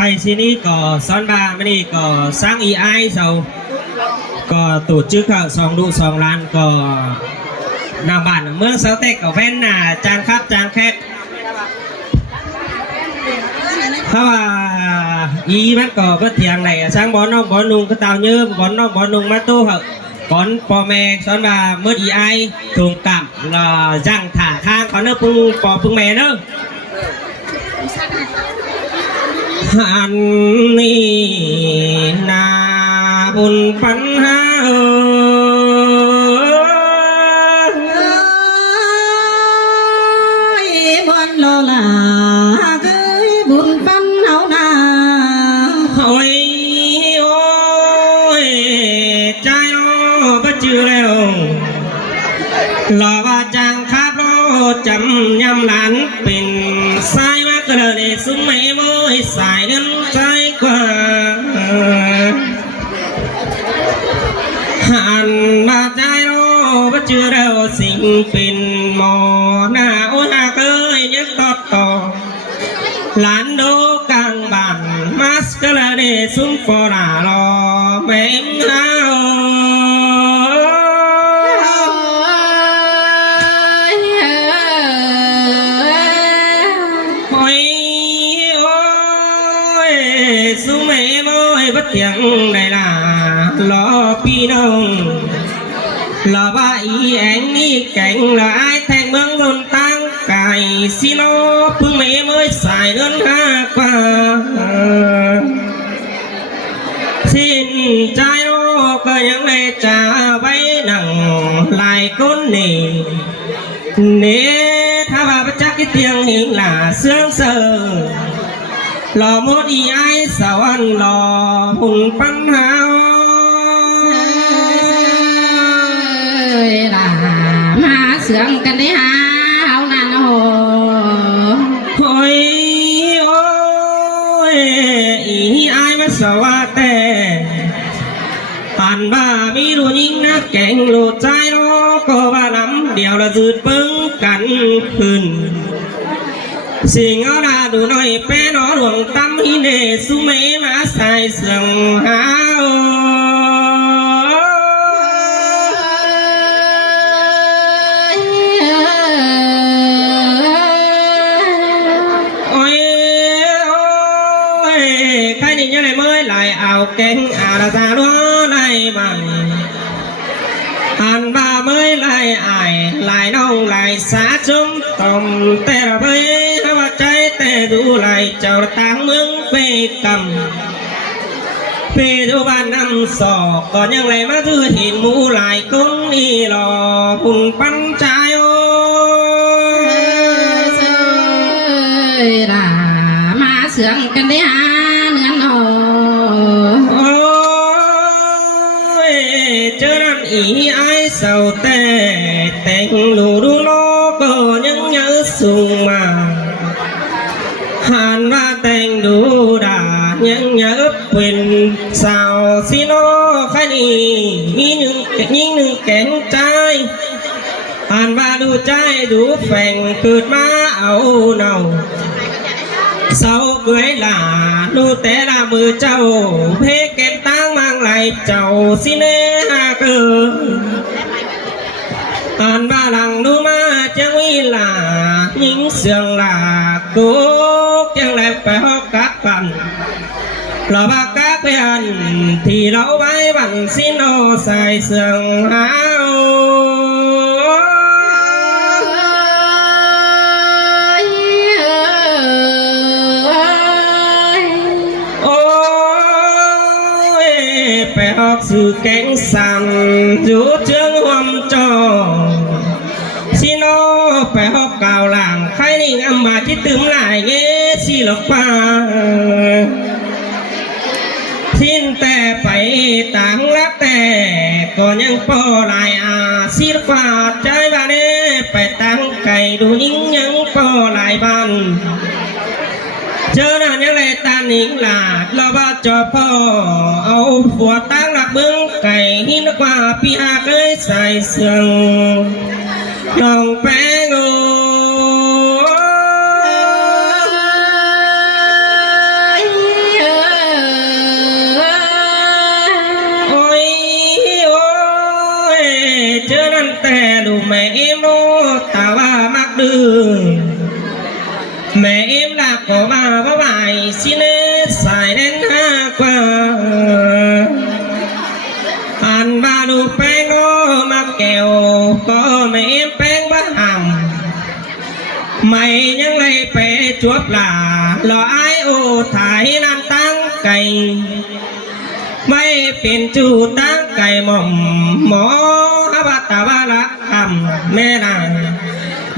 Thầy xin ý có son bà mới đi có sáng ý ai sau có tổ chức ở sòng đu sòng lan có nào bản mưa sáu tết có ven là trang khắp trang khépถ้าว่าอีมันก็เพื่อเถียงไหนสร้างบอลน้องบอลนุ่งก็เตาเยื่อบอลน้องบอลนุ่งมาตู้เหอะบอลปอแม่ซ้อนมาเมื่ออีไอถูกกับlà răng thả khangเขาเนื้อพึ่งปอพึ่งแม่เนอะอันนี้นาบุญปัญหาบอลโลลาบุญปันเอาหน้าโอ้ยโอ้ยใจเราบ่จือแล้วรอว่าจังครับเราจำยำหลานเป็นสายมากระเดซุ้มไม่บ่ให้สายเงินใจกว่าหันมาใจเราบ่จือแล้วสิ่งเป็นหมอหน้าโอ้ยหาเคยยังต่อหลานดูกลางบ้านมาสกระเดซุ้มฟอราลอแม่เฮาโอ้ยโอ้ยซุ้มแม่โอ้ยบัดเถียงได้ล่ะรอพี่น้องรอว่าอีแองนี่แก่งรอไอ้แทงเมืองโดนตั้งไก่สิโลพึ่งแม่เมื่อสายเดินหากว่าสิ้นใจโลก็ยังได้จ่าไว้นั่งลายก้นนี่เนถ้าว่าประจักษ์เตียงหิงหล่าเสื่องเสือรอหมดอีไอสวรรค์รอหุ่นปัญหาล่ะมาเสืองกันได้หาเอาหน้าโหโอ้ยโอ้ยอีไอมาสวัสดีอันบ้ามีรู้ยิ่งนักแก่งโลดใจโลก็ว่าน้ำเดียวละจืดปึ้งกันขึ้นสิ่งเอาดาดูหน่อยแป้นอหลวงตั้มฮิเนสุเมมาใส่เสื่องหาเอาแกงอาราซาล้อไล่บังอันบ้าเมื่อไล่อายไล่น้องไล่สาจุ่มต้มแต่ระเบิดว่าใจแต่ดูไล่เจ้าต่างเมืองไปกำไปดูบ้านน้ำสอกก่อนยังไล่มาถือหินหมูไล่กุ้งนี่หล่อหุ่นปั้นใจโอ้ยล่ะมาเสืองกันได้หาเนื้อหนอเจอนั่นอีไอเศร้าแต่แต่งดูดูโลก็ยังเยอะสูงมาหันมาแต่งดูด่ายังเยอะเป็นสาวสิโลแค่นี้มีหนึ่งแก่งใจหันมาดูใจดูแฝงเกิดมาเอาเนาเศร้าเกยหลาดูแต่ละมือเจ้าเพเก็บตั้งมังไหลเจ้าสิเนหาเกินอ่านบ้าหลังดูมาจังวิลายิงเสียงลากุกจังไรไปหอกกักปันเราบักกักไปอันที่เราไว้บันสิโนใส่เสียงหาวออกสู่แก๊งสั่นอยู่เชื่องหวมจอสิโนไปหอกกาวหลังใครนิ่งอำมาที่ตึมหลายเงี้ยสิหลอกป่าทิ้นแต่ไปต่างรักแต่ก็ยังปอลายอาสิลกว่าใจบ้านเน่ไปตั้งไก่ดูยิ่งยังปอลายบ้านเจอหน้าเนี่ยเลยตาหนิงหลาดเราบ้าจอพ่อเอาผัวตั้งหลักเบื้องไก่หินกว่าพี่หาเคยใส่เสื่องน้องแป้งโอ ย จวบหลาหล่อไอโอถ่ายน้ำตั้งไก่ไม่เป็นจูตั้งไก่หม่อมหมอฮบัตตาวาละคำแม่นาง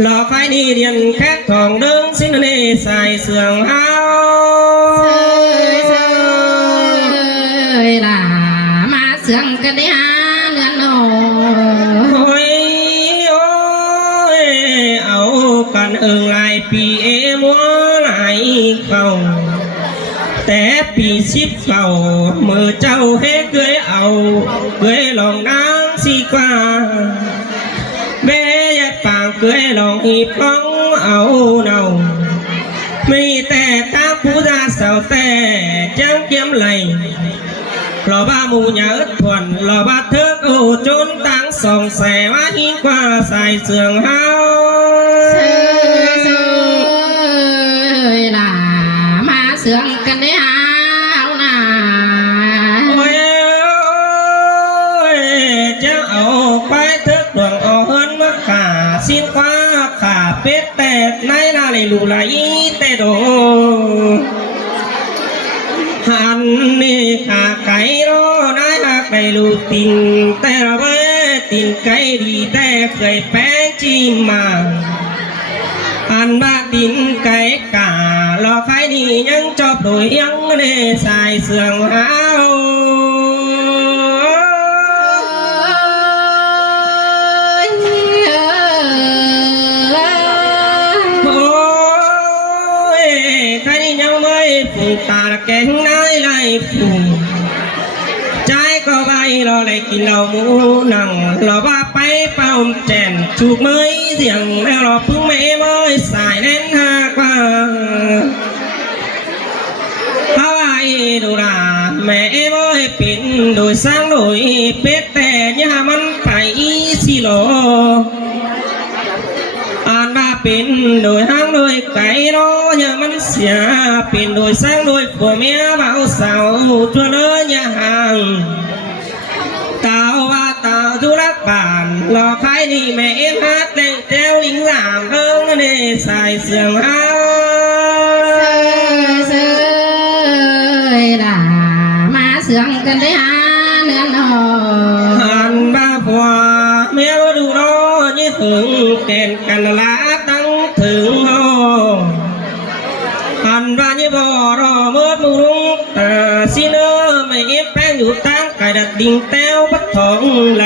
หล่อไฟนี่เรียนแค่ทองเดิงสินเนใส่เสื่องเฮาล่ะมาเสืองกันได้หาเนื้อหนอโอ้ยโอ้ยเอากันหลายปีมัวหลายเขาแต่ปีสิบเก่ามือเจ้าเฮ้เกยเอาเกยลองนางสีกว่าเบยปางเกยลองหีบป้องเอาเนาไม่แต่ตาผู้ดาเสาแต่จังเกี่ยมไหลรอบ้ามูหยาอึดทวนรอบ้าเถิกโอ้จนตั้งส่องแสว่าหิงกว่าใส่เสื่องเฮาล่ะมาเสืองกันได้หาเอาหนาโอ้ยจะเอาไปเถิกดวงเอาเฮินมาขาสิ้นฟ้าขาเป็ดแตกในนาเลยลูไหลแต่โดหันนี่ขาไก่รอนายหักไก่ลูกตินแต่เราเว้ตินไก่ดีแต่เคยแป้งจีมาอันบ้าตินไก่กาลอไฟนี่ยังจอบโดยยังเนสายเสื่องเฮาตาแกงนายไล่ฟูใจก็ใบรอเลยกินเราหมูหนังรอว่าไปเป่าแจนถูกเมยเสียงแล้วรอพึ่งไม่เมยสายแน่นหากว่าเพราะว่าดูราแม่เมยเป็นโดยสร้างโดยเป็ดแต่ยามันไปสิโลอ่านมาเป็นโดยห้างโดยไก่รอย่ามันเสียเป็นโดยสร้างโดยผัวเมียเบาสาวชั่วเลยอย่าห่างตาวว่าตาวทุรักบ้านรอใครนี่แม่เอ็มฮัดเล่นแต้วลิงสามเอิงนั่นเองใส่เสื่องเฮาเสือล่ะมาเสืองกันได้หาเนื้อหนอหันบ้าผัวเมียดูรอยี่ถึงเก่นกันละตั้งถึงโออันว่ายี่บ่รอเมื่อมุรุงแต่สิเนอไม่เอฟแป้งอยู่ตั้งไก่ดัดดิ่งแต้วปัดทองไหล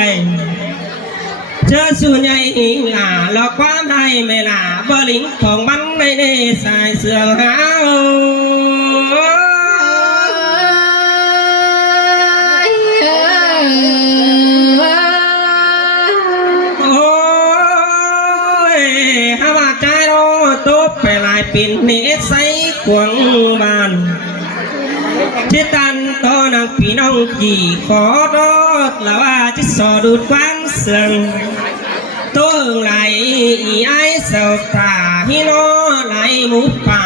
เจอส่วนใหญ่หิงหล่าหลอกความให้ไม่หล่าบ่ลิงของมันในเนสายเสื่องเฮาไปลายปิ่นเนใส่ขวงบานที่ตันต่อนางพี่น้องกี่ขอรอดละว่าจะสอดูดควันเสื่องตัวไหลอีไอเสาตาฮิโนไหลหมูป่า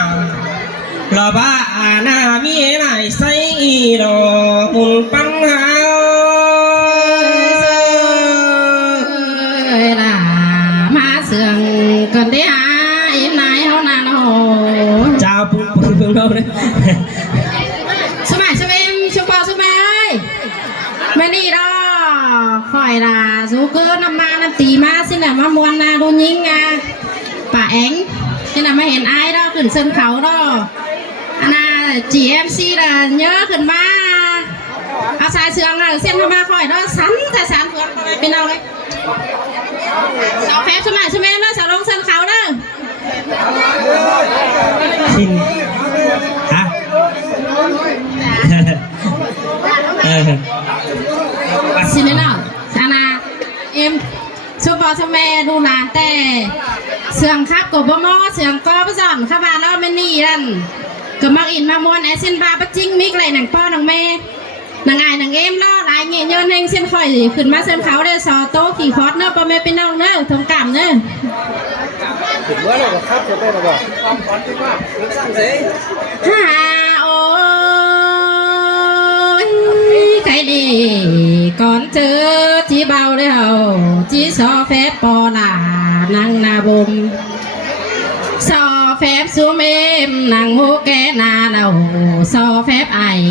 ละบ้าหน้ามีไหลใส่ดอมุนปัญหามาเสื่องกันได้หาเจ้าปุ๊บเราเลยสมัยสมัยชุบปอสมัยไม่นี่ดอคอยล่ะสูเกินน้ำมาน้ำตีมาสินะมามวนนาดูยิงอ่ะป่าเอ็งสินะมาเห็นไอ้ดอขึ้นเส้นเขาดออันน่ะ GMC ล่ะเยอะขึ้นมาเอาสายเสืองอ่ะเส้นมาคอยดอสันแต่สันเฟืองไปเป็นเอาเลยสาวแฟบสมัยสมัยนะสาวลงเส้นเขาเด้อสินฮะสินเนาะอาณาเอ็มชุบปอชแม่ดูนานแต่เสียงครับกบมอเสียงก็ประสานข้าบ้านแล้วไม่นี่นั่นก็มักอินมามวนไอเส้นบาปจิ้งมิกเลยหนังป้อหนังแม่หนังไอหนังเอ็มเนาะลายเงี้ยเยินเฮงเส้นข่อยขึ้นมาเส้นเขาได้ซอโต้ขี่คอสเนาะปอแม่เป็นน้องเนาะทงกำเนาะถึงว่าเราครับจะได้หรือเปล่าความฝันที่ว่าลึกสั้นเลยโอ้ยใครดีก่อนเจอที่เบาเลยเหรอที่ซอแฟบปอหลานังนาบมซอแฟบ xuống em nàng mô kẻ na đầu so phép ai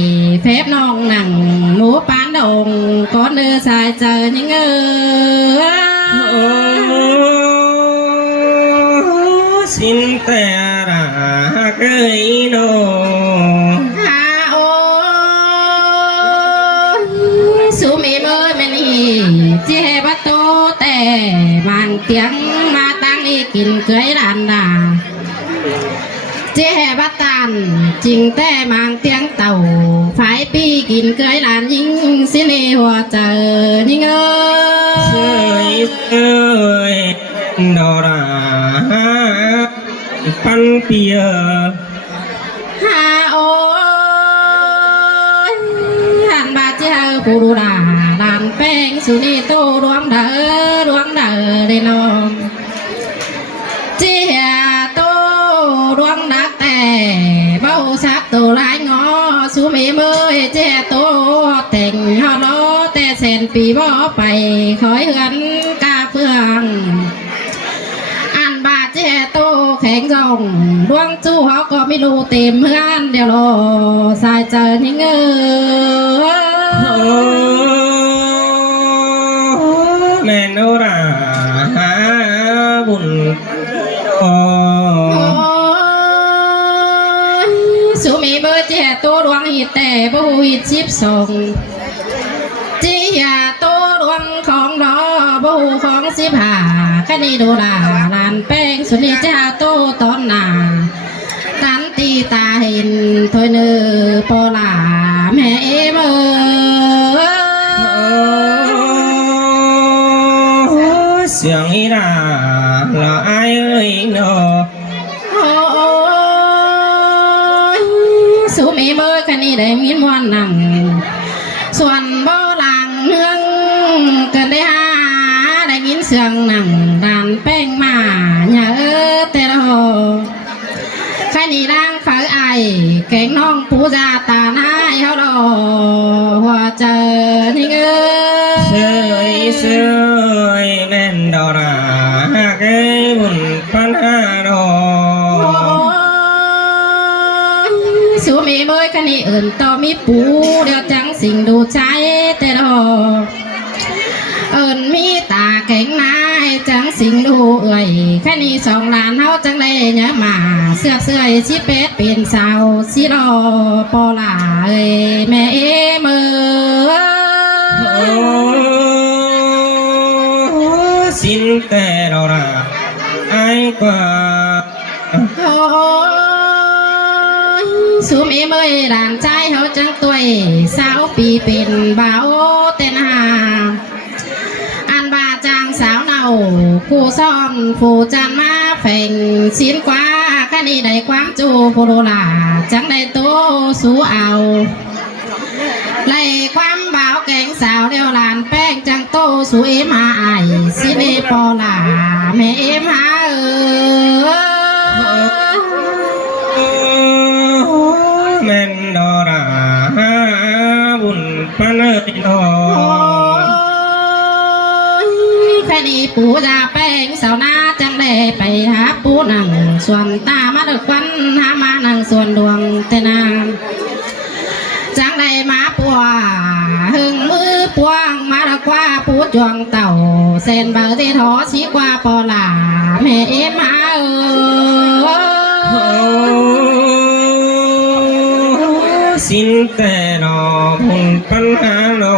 phép non nàng mô bán đồng có nơi sai chờ những xin tè ra cây nô ha ô xuống em ơi mình hi che bắt tô tè mang tiếng ma tăng đi kín cưới đàn đà chế bắt tàn trình té mang tiếng tàu phải pi kín cưới đàn những xin đi hòa chờ những ơi ơi đồ ra pan pia ha ôi hàn bà chế phụ đủ đà đàn beng xuống đi tô đoán đỡ để nó chế tô đoán đá tè bao sát tô lại ngó xuống mẹ ơi chế tô tình họ đó tè sen pì bó bay khói hươn ca phương anh bà chế tô khen rồng đoán chú họ có mi lù tìm hươn đều lo sai chờ những men ô ra buồn số mẹ bơ chế tô đoán hít tè bơ hít chip sòng chỉ tô đoánของđó bơของchip hà cái này đồ là làn beng số này chế tô tón nà tán ti ta hình thôi nơ po là mẹ em ơi xiang ý là ai ơi nó số mẹ ơi cái này để miếng ngoan nặng xuân bao làng nương cần đây ha để miếng sườn nặng đàn beng mà nhà ơ tê đồ cái này đang phải ai kén non phú gia tà nai hao đồ hòa chờ những sơi men đồ ra cái buồn pan ha đồ số mẹ ơi cái này ẩn to mi phú đeo trắng xinh đồ trái tê đồ ơn mi tà cánh nai trắng xinh đồ ơi cái này sòng làn hao trắng lê nhớ mà xưa chi petเป็นสาวxí lo po là ơi mẹ em ơi xin tè đồ ra ai qua số em ơi đàn trai họ trắng tuổi 6 ปีเป็นบ่าวเต้นหาอันบาจางสาวเนาผู้ซ่อนผู้จันมาแฝงสินกว่าแค่นี้ได้ความจูผู้โดลาจังได้โตสู้เอาไล่ความบ่าวแกงสาวเดียวลานแป้งจังโตสู้เอ็มหาไอสิเนปอลาแม่เอ็มหาmen đồ ra buồn pan ơi đồ แค่นี้ปูจะแป้งสาวนาจังได้ไปหาปูหนังส่วนตามาดึกวันหามาหนังส่วนดวงแต่นางจังได้มาปัวหึงมือปวงมาดึกว่าปูจวงเต่าเส้นเบอร์ที่ท้อชี้กว่าปอลาแม่เอ็มมาxin tè nó buồn pan ha nó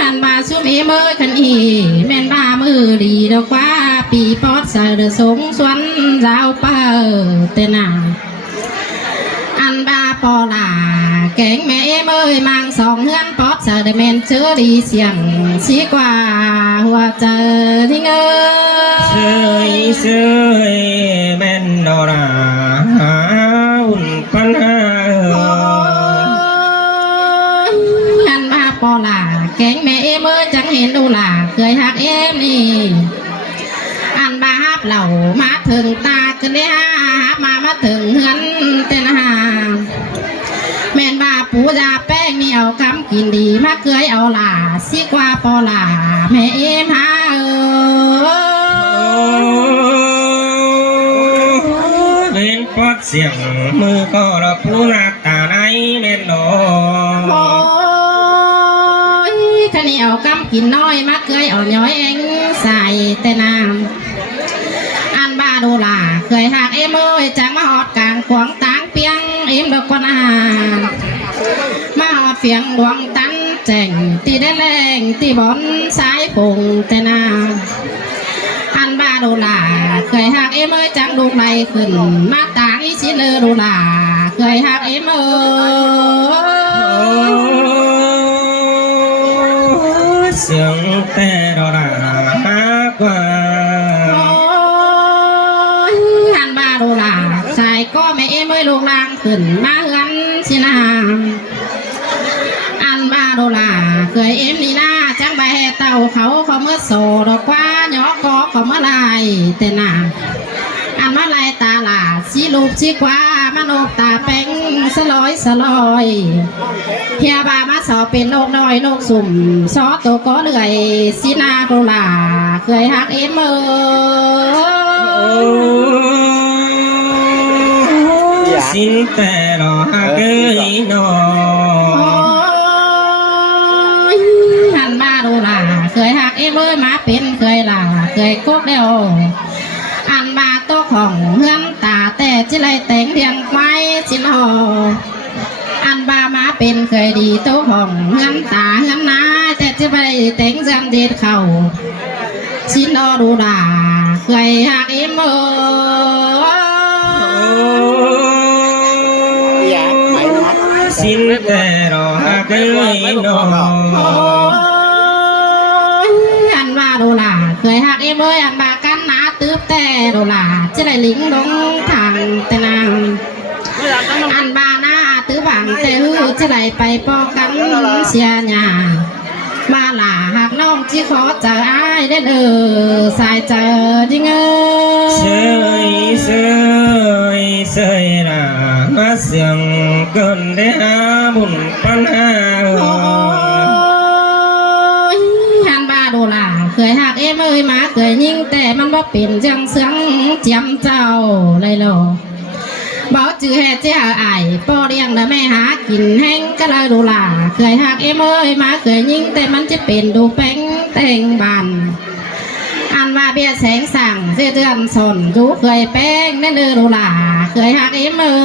หันมาสู้มีเมื่อคันอีแม่นบ้ามือดีดอกว่าปีปอดเสดสงสวนเจ้าเปิดเตนาอันบ้าปอลาแกงแม่เมื่อมังสองเฮือนปอดเสดแม่นเชื้อดีเสียงชี้กว่าหัวเจอที่เงย sơi men đồ ra buồn pan ha หันมาปอลาแกงแม่เมื่อจังเห็นดูลาเคยหักเอ็มนี่อันบาฮับเหล่ามาถึงตาขึ้นได้ฮับมาถึงเฮือนเต้นหาแม่นบาปูยาแป้งนี่เอาคำกินดีมาเกยเอาลาสิกว่าปอลาแม่เอ็มหา ปอดเสียงมือก็ระพูนักตาในแม่นดอ โอ้ยข้าเหนียวกำกินน้อยมาเคยอ่อนย้อยเองใส่แต่น้ำอันบาดูล่ะเคยหักเอ็มเอ้ยจังมาหอดกลางขวางตางเปียงเอ็มดอกกวนอามาหอดเฟียงดวงตันแจ่งตีได้แรงตีบอนสายผงแต่น้ำอันบาดูล่ะเคยหักเอ็มเอ้ยจังดูไหลขึ้นมาตางอีสิเลอดูล่ะเคยหักเอ็มเอ้ย เสียงแต่ดอดามากกว่า โอ้ยหันบาดูล่ะชายก็ไม่เอ็มเอ้ยลูกลางขึ้นมาเฮือนสินามอันบาดูล่ะเคยเอ็มนี่นาจังใบเต่าเขาเมื่อโซดอกว่าหยอกกอเขาเมื่อไรแต่นาอันมาลายตาหลาสีลูกสีกว่ามันอกตาแป้งสลอยเฮียบามาสอเป็นนกน้อยนกสุ่มซอตัวก็เลื่อยสีนาดูล่ะเคยหักเอ็มเอ้ย สินแต่ดอฮักเอ้ยนอ โอ้ยหันมาดูล่ะเคยหักเอ็มเอ้ยมาเป็นเคยล่ะเคยกดเดียวอันมาโตของเฮือนตาแต่จิไรแต่งเรียงไว้สินหออันบามาเป็นเคยดีโตของเฮือนตาเฮือนนาแต่จิไปแต่งจันเด็ดเข่าสินหอดูล่ะเคยหักเอ็มเอ้ย สินแต่ดอฮักเอ้ยนอ โอ้ยอันว่าดูล่ะเคยหักเอ็มเอ้ยอันบากันหนาตืบแต่ดูล่ะจะได้ลิงลงทางแต่นางอันบาหน้าตื้อบังแต่ฮือจะได้ไปป้องกันเสียหยามาล่ะหากน้องที่ขอเจออ้ายได้เด้อสายเจอจิงเอ้ เส ย ยล่ะมาเสียงเกินได้หาบุญปัญหา โอ้ยหันบาดูล่ะเคยหักเอ็มเอ้ยมาเคยยิงแต่มันบ่เป็นจังเสียงเจียมเจ้าเลยหรอบอกจือแห่เจ้าไอ้พ่อเลี้ยงและแม่หากินแห้งก็เลยดูล่ะเคยหักเอ็มเอ้ยมาเคยยิงแต่มันจะเป็นดูแป้งแต่งบานอันว่าเบี้ยแสงสั่งเสื้อเดือนสนดูเคยแป้งนั่นเด้อดูล่ะเคยหักเอ็มเอ้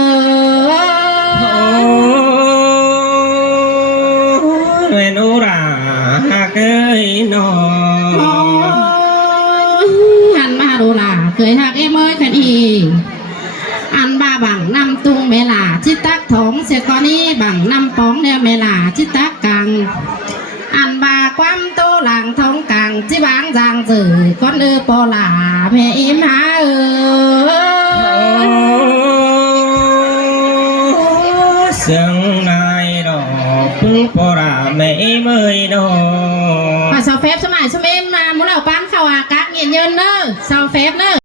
ย เวนุราฮักเอ้ยนอ โอ้ยหันมาดูล่ะเคยหักเอ็มเอ้ยคันอีอันบาบังนำตุงเมลาชิตักถงเสียกอนี้บังนำป้องเนี่ยเมลาชิตักกังอันบาความโตหลังทองกังจิบางจางจือก้อนปอลาแม่อิมหาเสียงนายดอกพึ่งปอราไม่เมยดอก สาวเฟฟสมัยสมัยมามุ้งเหล่าปั้นเขาอากาศเย็นเนอะสาวเฟฟเนอะ